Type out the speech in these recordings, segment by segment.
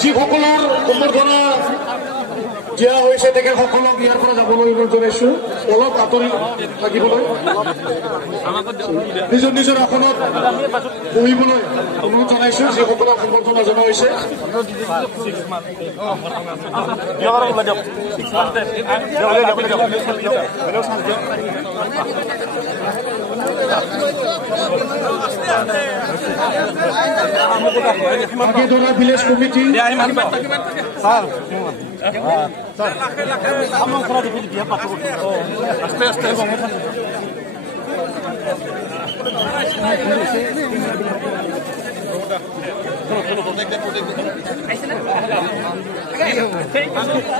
যিসকলৰ সম্বৰ্ধনা দিয়া হৈছে তেখেতসকলক ইয়াৰ পৰা যাবলৈ অনুৰোধ জনাইছোঁ অলপ আঁতৰি থাকিবলৈ নিজৰ নিজৰ আসনত বহিবলৈ অনুৰোধ জনাইছোঁ যিসকলক সম্বৰ্ধনা জনোৱা হৈছে Agedora Village Committee.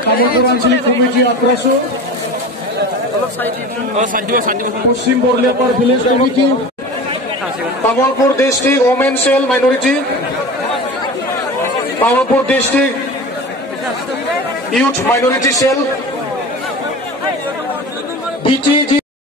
Kamalpur Anchalik Committee Atraso. Paschim Borliapar Village Committee. Kamalpur District Women Cell Minority. Kamalpur District Youth Minority Cell. BT